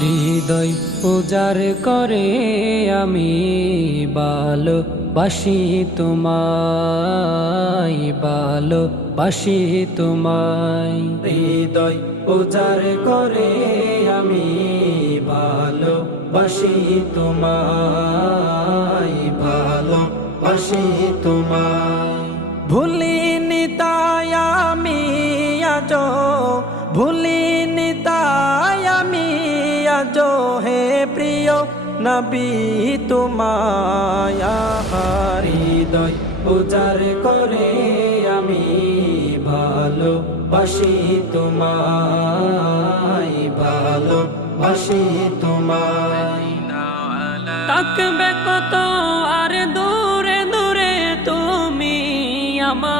হৃদয় উজাড় করে আমি ভালোবাসি তোমায়, ভালোবাসি তোমায়। হৃদয় উজাড় করে আমি ভালোবাসি তোমায়, ভালোবাসি তোমায়। ভুলিনি তাই আমি আজো, ভুলিনি তাই আমি আজো হে প্রিয় নবী তোমায়। হৃদয় উজাড় করে আমি ভালোবাসি তোমায়, ভালোবাসি তোমায়। তাকবে কত আর দূরে দূরে তুমি আমার